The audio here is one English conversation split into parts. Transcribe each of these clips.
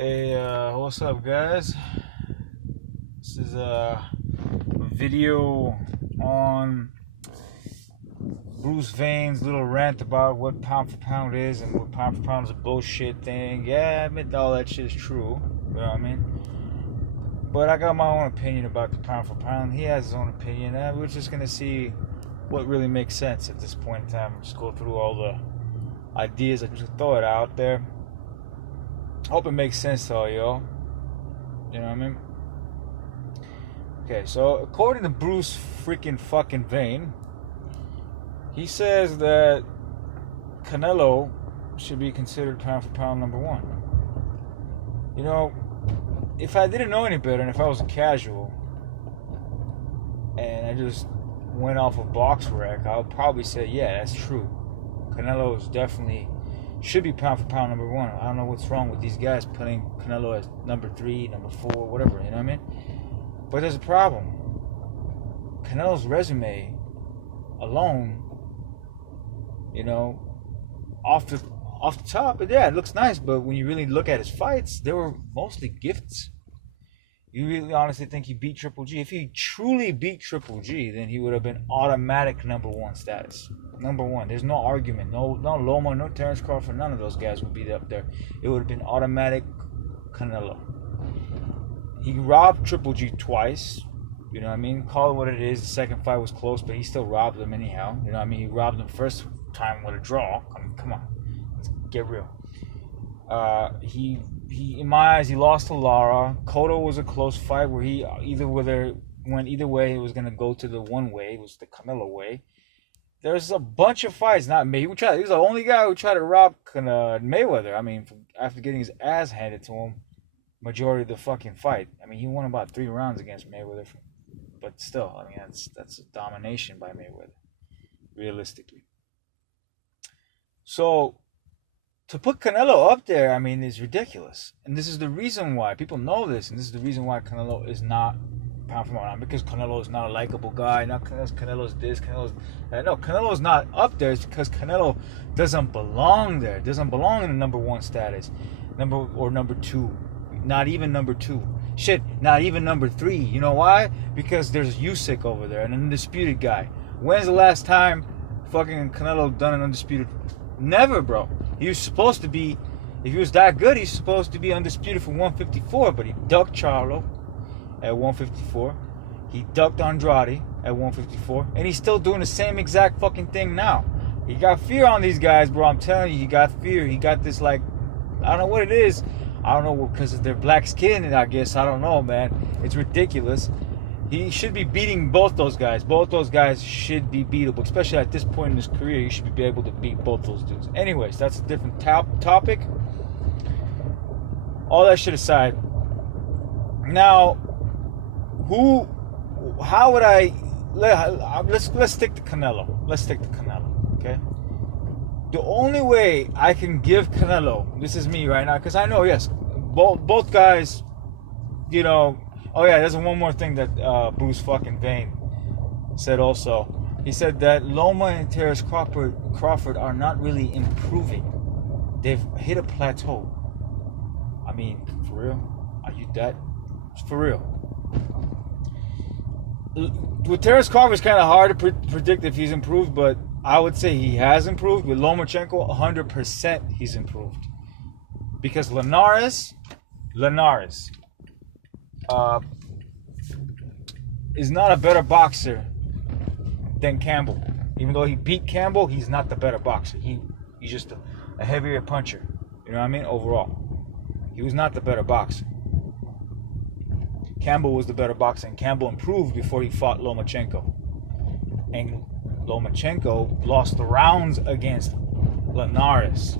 Hey, what's up, guys? This is a video on Bruce Vane's little rant about what pound for pound is and what pound for pound is a bullshit thing. Yeah, I admit all that shit is true, you know what I mean? But I got my own opinion about the pound for pound. He has his own opinion, and we're just gonna see what really makes sense at this point in time. Just go through all the ideas and just throw it out there. Hope it makes sense to all y'all. You know what I mean? Okay, so according to Bruce freaking fucking Vane, he says that Canelo should be considered pound for pound number one. You know, if I didn't know any better and if I was a casual and I just went off of box rec, I would probably say, yeah, that's true. Canelo is definitely should be pound for pound number one. I don't know what's wrong with these guys putting Canelo as number 3, number 4, whatever, you know what I mean? But there's a problem. Canelo's resume alone, you know, off the top, but yeah, it looks nice, but when you really look at his fights, they were mostly gifts. You really honestly think he beat Triple G? If he truly beat Triple G, then he would have been automatic number one status. Number one. There's no argument. No Loma, no Terrence Crawford, none of those guys would be up there. It would have been automatic Canelo. He robbed Triple G twice. You know what I mean? Call it what it is. The second fight was close, but he still robbed him anyhow. You know what I mean? He robbed him first time with a draw. I mean, come on. Let's get real. He in my eyes, he lost to Lara. Cotto was a close fight where he went either way. It was gonna go to the one way. It was the Canelo way. There's a bunch of fights. Not me. He was the only guy who tried to rob Mayweather. I mean, after getting his ass handed to him, majority of the fucking fight. I mean, he won about 3 rounds against Mayweather, but still, I mean, that's a domination by Mayweather, realistically. So to put Canelo up there, I mean, is ridiculous. And this is the reason why. People know this, and this is the reason why Canelo is not pound for pound. Not because Canelo is not a likable guy, not because Canelo's this, Canelo's that. No, Canelo's not up there. It's because Canelo doesn't belong there. Doesn't belong in the number one status. Number 2. Not even number 2. Shit, not even number 3. You know why? Because there's Usyk over there, an undisputed guy. When's the last time fucking Canelo done an undisputed? Never, bro. He was supposed to be, if he was that good, he's supposed to be undisputed for 154, but he ducked Charlo at 154. He ducked Andrade at 154, and he's still doing the same exact fucking thing now. He got fear on these guys, bro. I'm telling you, he got fear. He got this, like, I don't know what it is. I don't know, because of their black skin, I guess. I don't know, man. It's ridiculous. He should be beating both those guys. Both those guys should be beatable, especially at this point in his career. You should be able to beat both those dudes. Anyways, that's a different topic. All that shit aside. Now, how would let's stick to Canelo. Let's stick to Canelo, okay? The only way I can give Canelo, this is me right now, because I know, yes, both guys, you know. Oh yeah, there's one more thing that Bruce fucking Vane said also. He said that Loma and Terrence Crawford are not really improving. They've hit a plateau. I mean, for real? Are you that? For real. With Terrence Crawford, it's kind of hard to predict if he's improved, but I would say he has improved. With Lomachenko, 100% he's improved. Because Linares, is not a better boxer than Campbell. Even though he beat Campbell, he's not the better boxer. He's just a heavier puncher. You know what I mean? Overall, he was not the better boxer. Campbell was the better boxer, and Campbell improved before he fought Lomachenko. And Lomachenko lost the rounds against Linares.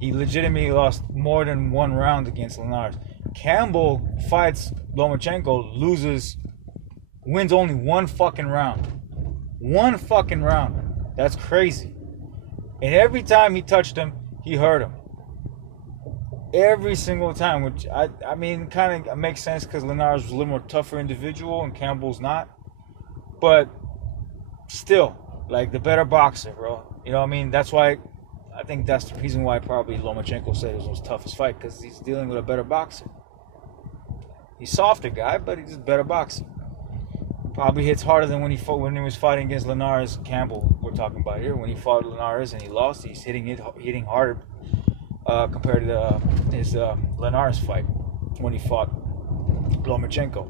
He legitimately lost more than 1 round against Linares. Campbell fights Lomachenko, wins only 1 fucking round. 1 fucking round. That's crazy. And every time he touched him, he hurt him. Every single time, which I mean kind of makes sense because Linares was a little more tougher individual and Campbell's not. But still, like, the better boxer, bro. You know what I mean? That's why I think that's the reason why probably Lomachenko said it was his toughest fight, because he's dealing with a better boxer. He's a softer guy, but he's a better boxer. Probably hits harder than when he was fighting against Linares Campbell. We're talking about here. When he fought Linares and he lost, he's hitting harder compared to his Linares fight when he fought Lomachenko.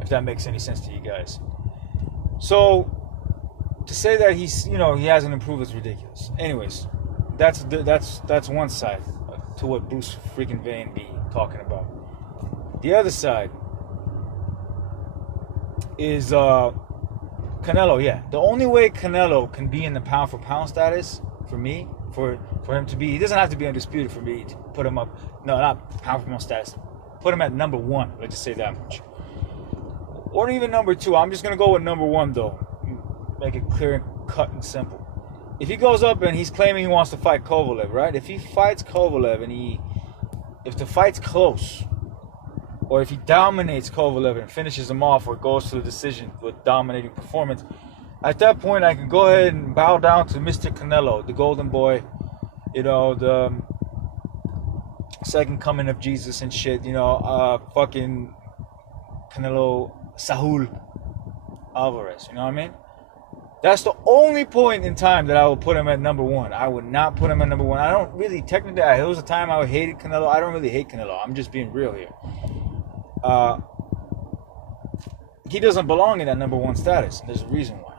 If that makes any sense to you guys. So to say that he hasn't improved is ridiculous. Anyways, that's one side to what Bruce freaking Vane be talking about. The other side is Canelo. Yeah, the only way Canelo can be in the pound for pound status for me, for him to be, he doesn't have to be undisputed for me to put him up. No, not pound for pound status. Put him at number 1. Let's just say that much. Or even number 2. I'm just gonna go with number 1 though. Make it clear and cut and simple. If he goes up and he's claiming he wants to fight Kovalev, right? If he fights Kovalev and if the fight's close, or if he dominates Kovalev and finishes him off, or goes to the decision with dominating performance, at that point I can go ahead and bow down to Mr. Canelo, the golden boy, the second coming of Jesus and shit, fucking Canelo Saul Alvarez, you know what I mean? That's the only point in time that I will put him at number 1. I would not put him at number 1. I don't really, technically, there was a time I hated Canelo. I don't really hate Canelo. I'm just being real here. He doesn't belong in that number 1 status. And there's a reason why.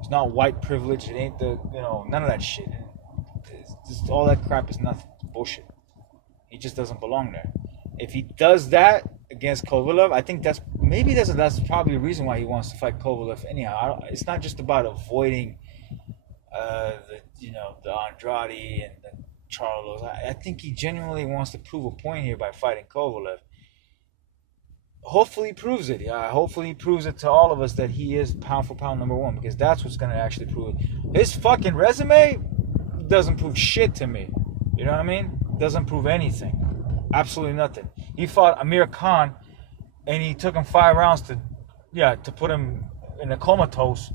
It's not white privilege. It ain't none of that shit. It's just, all that crap is nothing. It's bullshit. He just doesn't belong there. If he does that against Kovalev, I think that's probably the reason why he wants to fight Kovalev. Anyhow, it's not just about avoiding the Andrade and the Charlos. I think he genuinely wants to prove a point here by fighting Kovalev. Hopefully he proves it. Hopefully he proves it to all of us that he is pound for pound number 1, because that's what's going to actually prove it. His fucking resume doesn't prove shit to me. You know what I mean? Doesn't prove anything. Absolutely nothing. He fought Amir Khan, and he took him 5 rounds to put him in a comatose.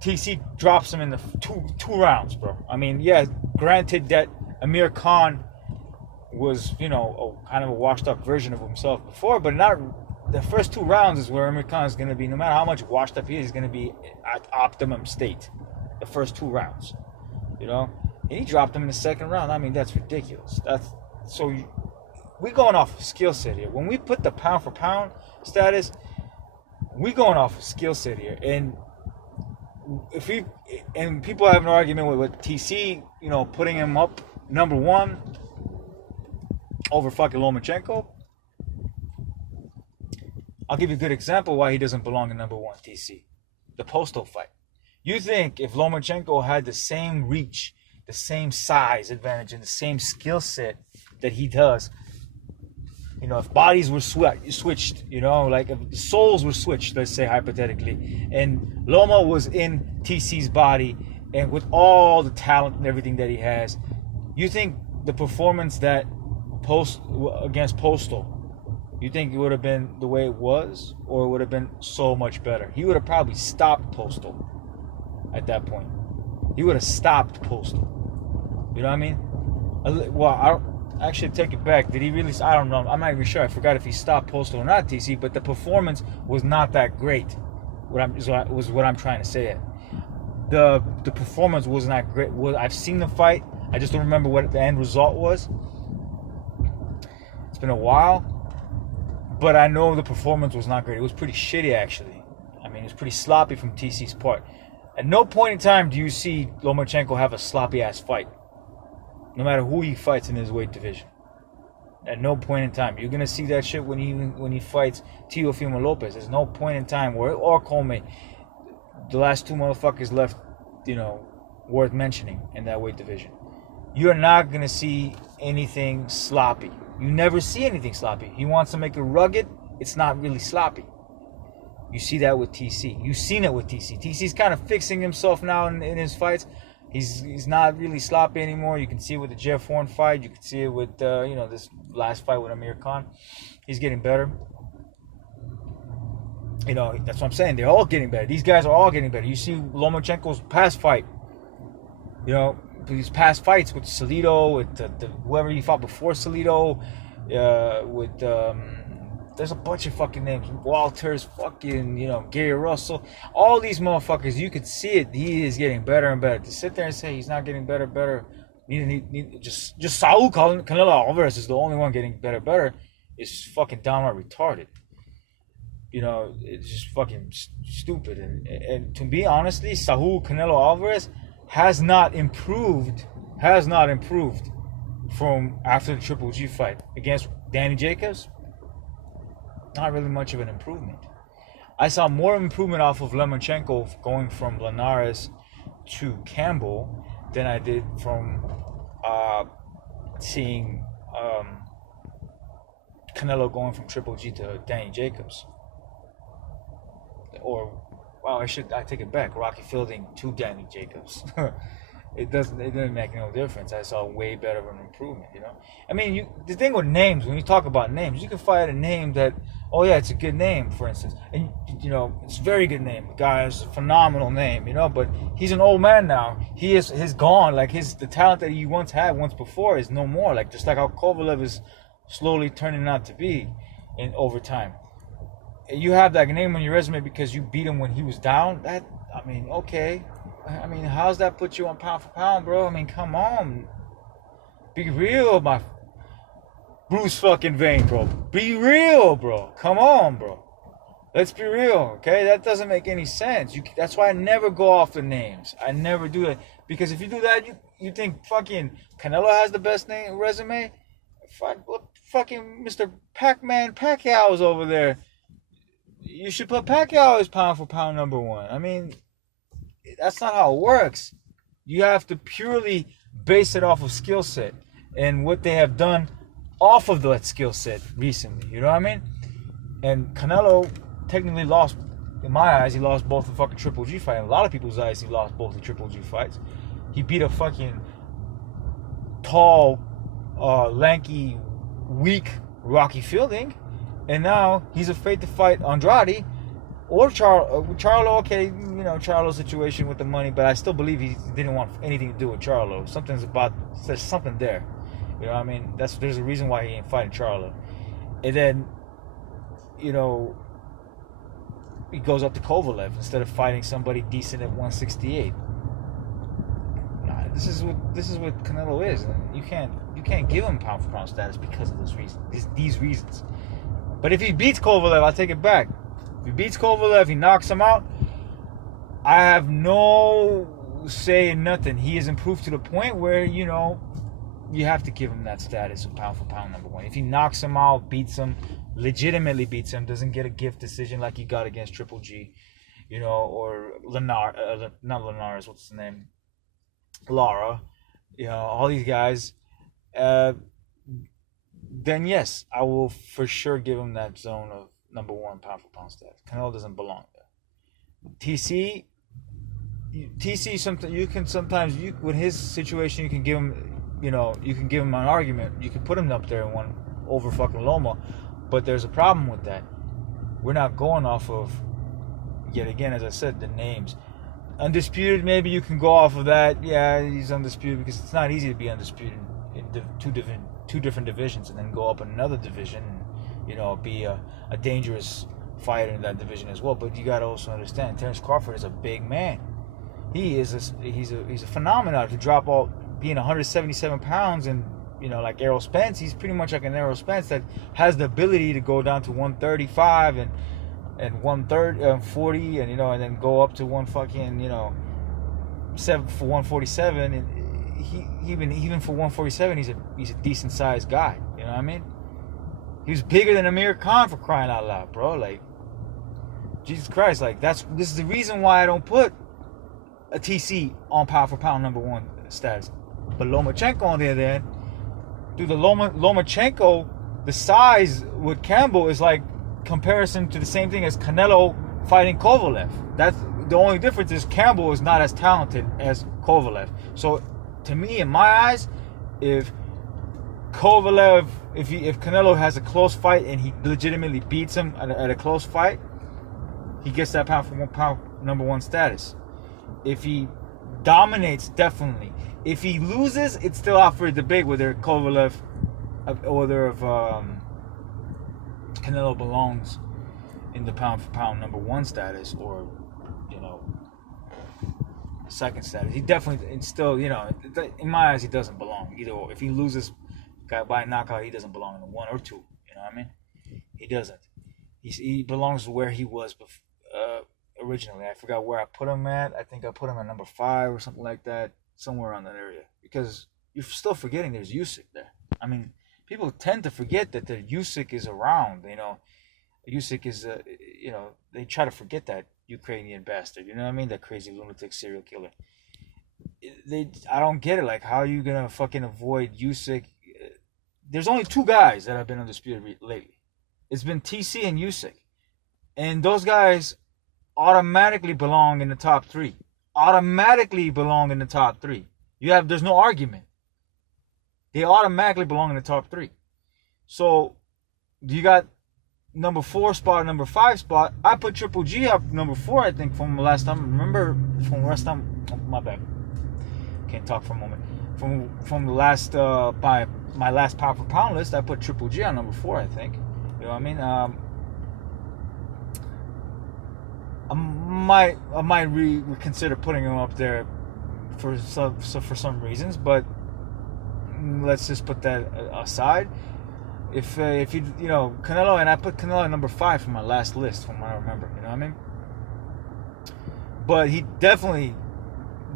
TC drops him in the two rounds, bro. I mean, yeah, granted that Amir Khan was, kind of a washed up version of himself before, but not the first 2 rounds is where Amir Khan is going to be, no matter how much washed up he is, he's going to be at optimum state. The first 2 rounds, And he dropped him in the second round. I mean, that's ridiculous. We going off of skill set here. When we put the pound for pound status, we going off of skill set here. And people have an argument with TC, putting him up number 1 over fucking Lomachenko. I'll give you a good example why he doesn't belong in number 1, TC. The Postal fight. You think if Lomachenko had the same reach, the same size advantage, and the same skill set that he does, if bodies were switched, like if souls were switched, let's say hypothetically, and Loma was in TC's body, and with all the talent and everything that he has, you think the performance that against Postal, you think it would have been the way it was, or it would have been so much better? He would have probably stopped Postal at that point. He would have stopped Postal. You know what I mean? Well, I actually take it back. Did he really? I don't know. I'm not even sure. I forgot if he stopped Postal or not, TC. But the performance was not that great. Was what I'm trying to say. The performance was not great. I've seen the fight. I just don't remember what the end result was. It's been a while, but I know the performance was not great. It was pretty shitty, actually. I mean, it was pretty sloppy from TC's part. At no point in time do you see Lomachenko have a sloppy ass fight. No matter who he fights in his weight division. At no point in time. You're gonna see that shit when he fights Teofimo Lopez. There's no point in time or Colme. The last 2 motherfuckers left, worth mentioning in that weight division. You're not gonna see anything sloppy. You never see anything sloppy. He wants to make it rugged. It's not really sloppy. You see that with TC. You've seen it with TC. TC's kind of fixing himself now in his fights. He's not really sloppy anymore. You can see it with the Jeff Horn fight. You can see it with this last fight with Amir Khan. He's getting better. You know, that's what I'm saying. They're all getting better. These guys are all getting better. You see Lomachenko's past fight. You know, these past fights with Salido, with whoever he fought before Salido, with there's a bunch of fucking names. Walters, fucking, you know, Gary Russell. All these motherfuckers, you could see it. He is getting better and better. To sit there and say he's not getting better, just Saul Canelo Alvarez is the only one getting better is fucking downright retarded. You know, it's just fucking stupid. And to be honestly, Saul Canelo Alvarez has not improved from after the Triple G fight against Danny Jacobs. Not really much of an improvement. I saw more improvement off of Lomachenko going from Linares to Campbell than I did from seeing Canelo going from Triple G to Danny Jacobs. Or, wow, I take it back. Rocky Fielding to Danny Jacobs. It didn't make no difference. I saw way better of an improvement, you know. I mean, the thing with names, when you talk about names, you can find a name that, oh yeah, it's a good name, for instance, and you know, it's a very good name. The guy is a phenomenal name, you know, but he's an old man now. He's gone. Like the talent that he once before is no more. Like just like how Kovalev is slowly turning out to be over time. You have that name on your resume because you beat him when he was down. That, I mean, okay. I mean, how's that put you on pound for pound, bro? I mean, come on. Be real, my Bruce fucking Vane, bro. Be real, bro. Come on, bro. Let's be real, okay? That doesn't make any sense. That's why I never go off the names. I never do it. Because if you do that, you think fucking Canelo has the best resume? Fucking Mr. Pac-Man Pacquiao is over there. You should put Pacquiao as pound for pound number one. I mean, that's not how it works. You have to purely base it off of skill set and what they have done off of that skill set recently. You know what I mean? And Canelo technically lost, in my eyes, he lost both the fucking Triple G fight. In a lot of people's eyes, he lost both the Triple G fights. He beat a fucking tall, lanky, weak Rocky Fielding. And now he's afraid to fight Andrade or Charlo. Okay, you know, Charlo's situation with the money, but I still believe he didn't want anything to do with Charlo. There's something there. You know what I mean? There's a reason why he ain't fighting Charlo. And then, you know, he goes up to Kovalev instead of fighting somebody decent at 168. Nah, this is what Canelo is. You can't give him pound for pound status because of these reasons. But if he beats Kovalev, I'll take it back. If he beats Kovalev, he knocks him out, I have no say in nothing. He has improved to the point where, you know, you have to give him that status of pound for pound number one. If he knocks him out, beats him, legitimately beats him, doesn't get a gift decision like he got against Triple G, you know, or not Linares, what's his name? Lara, you know, all these guys, then yes, I will for sure give him that zone of number one pound for pound status. Canelo doesn't belong there. TC, something you can sometimes with his situation you can give him, you know, you can give him an argument. You can put him up there in one over fucking Loma, but there's a problem with that. We're not going off of, yet again, as I said, the names. Undisputed, maybe you can go off of that. Yeah, he's undisputed because it's not easy to be undisputed in two different divisions and then go up in another division and, you know, be a dangerous fighter in that division as well. But you got to also understand, Terence Crawford is a big man. He's a phenomenon to drop all being 177 pounds and, you know, like Errol Spence. He's pretty much like an Errol Spence that has the ability to go down to 135 and 140 and, you know, and then go up to one fucking, you know, 147 and he even for 147 he's a decent sized guy, you know what I mean? He was bigger than Amir Khan, for crying out loud, bro. Like, Jesus Christ, like this is the reason why I don't put a TC on pound for pound number one status. But Lomachenko on the other end, dude, the Lomachenko, the size with Campbell is like comparison to the same thing as Canelo fighting Kovalev. That's the only difference is Campbell is not as talented as Kovalev. So to me, in my eyes, if Kovalev, if Canelo has a close fight and he legitimately beats him at a close fight, he gets that pound number one status. If he dominates, definitely. If he loses, it's still out for debate whether Kovalev, whether Canelo belongs in the pound for pound number one status or, you know, second status. He definitely, it's still, you know, in my eyes, he doesn't belong either. Or if he loses by knockout, he doesn't belong in the 1 or 2. You know what I mean? He doesn't. He belongs where he was originally. I forgot where I put him at. I think I put him at number 5 or something like that, somewhere around that area. Because you're still forgetting there's Usyk there. I mean, people tend to forget that the Usyk is around. You know, Usyk is, you know, they try to forget that Ukrainian bastard. You know what I mean? That crazy lunatic serial killer. I don't get it. Like, how are you gonna fucking avoid Usyk? There's only 2 guys that have been undisputed lately. It's been TC and Usyk, and those guys automatically belong in the top 3. Automatically belong in the top 3. There's no argument. They automatically belong in the top 3. So you got number 4 spot, number 5 spot. I put Triple G up number 4, I think, from last time. Remember from last time? Oh, my bad. Can't talk for a moment. From the last by my last pound for pound list, I put Triple G on number 4, I think. You know what I mean? I might reconsider putting him up there for some reasons, but let's just put that aside. If you know, Canelo, and I put Canelo at number 5 for my last list, from what I remember. You know what I mean? But he definitely,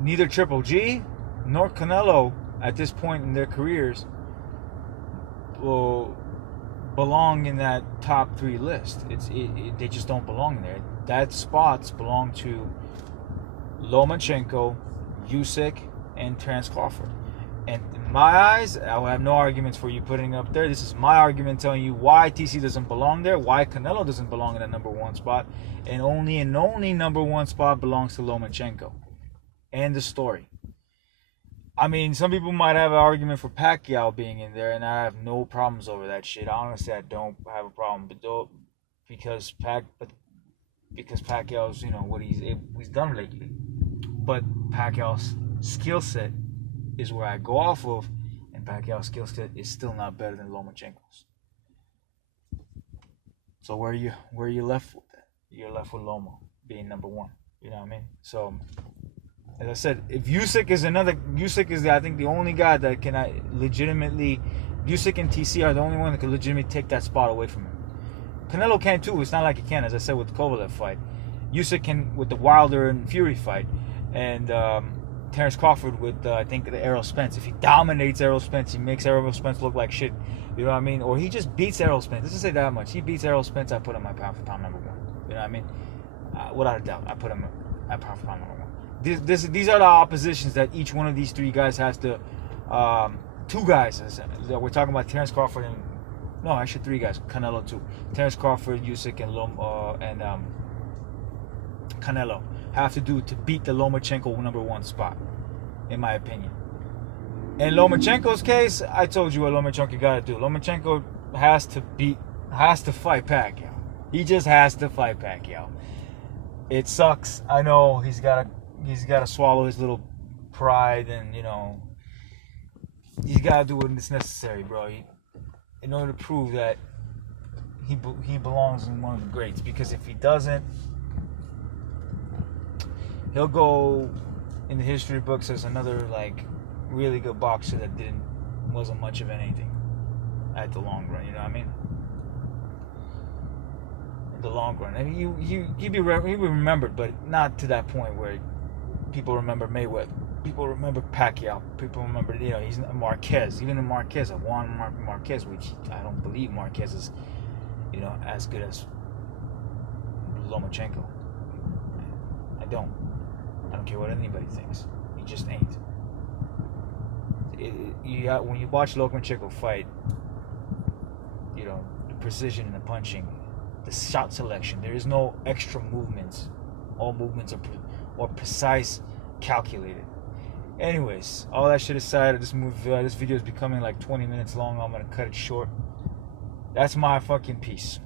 neither Triple G nor Canelo at this point in their careers will belong in that top 3 list. They just don't belong there. That spots belong to Lomachenko, Usyk, and Terence Crawford. And in my eyes, I will have no arguments for you putting it up there. This is my argument telling you why TC doesn't belong there, why Canelo doesn't belong in the number 1 spot, and only number 1 spot belongs to Lomachenko. End the story. I mean, some people might have an argument for Pacquiao being in there, and I have no problems over that shit. Honestly, I don't have a problem, because Pacquiao's, you know, what he's done lately. But Pacquiao's skill set is where I go off of, and Pacquiao's skill set is still not better than Lomachenko's. So where are you left with that? You're left with Loma being number 1. You know what I mean? So, as I said, if Usyk is I think the only guy that can legitimately, Usyk and TC are the only one that can legitimately take that spot away from him. Canelo can too. It's not like he can, as I said, with the Kovalev fight. Usyk can with the Wilder and Fury fight, and Terence Crawford with I think the Errol Spence. If he dominates Errol Spence, he makes Errol Spence look like shit. You know what I mean? Or he just beats Errol Spence. Let's just say that much. He beats Errol Spence. I put him at pound for pound number 1. You know what I mean? Without a doubt, I put him at pound for pound number 1. These are the oppositions that each one of these 3 guys has to. 2 guys. We're talking about Terence Crawford and. No, actually 3 guys. Canelo too. Terence Crawford, Usyk, and Canelo have to do to beat the Lomachenko number 1 spot, in my opinion. In Lomachenko's case, I told you what Lomachenko got to do. Lomachenko has to fight Pacquiao. He just has to fight Pacquiao. It sucks. I know he's got to swallow his little pride, and you know he's got to do what is necessary, bro. In order to prove that he belongs in one of the greats, because if he doesn't, he'll go in the history books as another like really good boxer that wasn't much of anything at the long run. You know what I mean? In the long run, I mean, he'd be remembered, but not to that point where people remember Mayweather. People remember Pacquiao. People remember, you know, he's Marquez. Even in Marquez, I won Marquez, which I don't believe Marquez is, you know, as good as Lomachenko. I don't care what anybody thinks. He just ain't. When you watch Lomachenko fight, you know, the precision in the punching, the shot selection, there is no extra movements. All movements are precise, calculated. Anyways, all that shit aside, this video is becoming like 20 minutes long. I'm gonna cut it short. That's my fucking piece.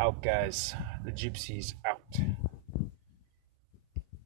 Out, guys. The gypsies out. out.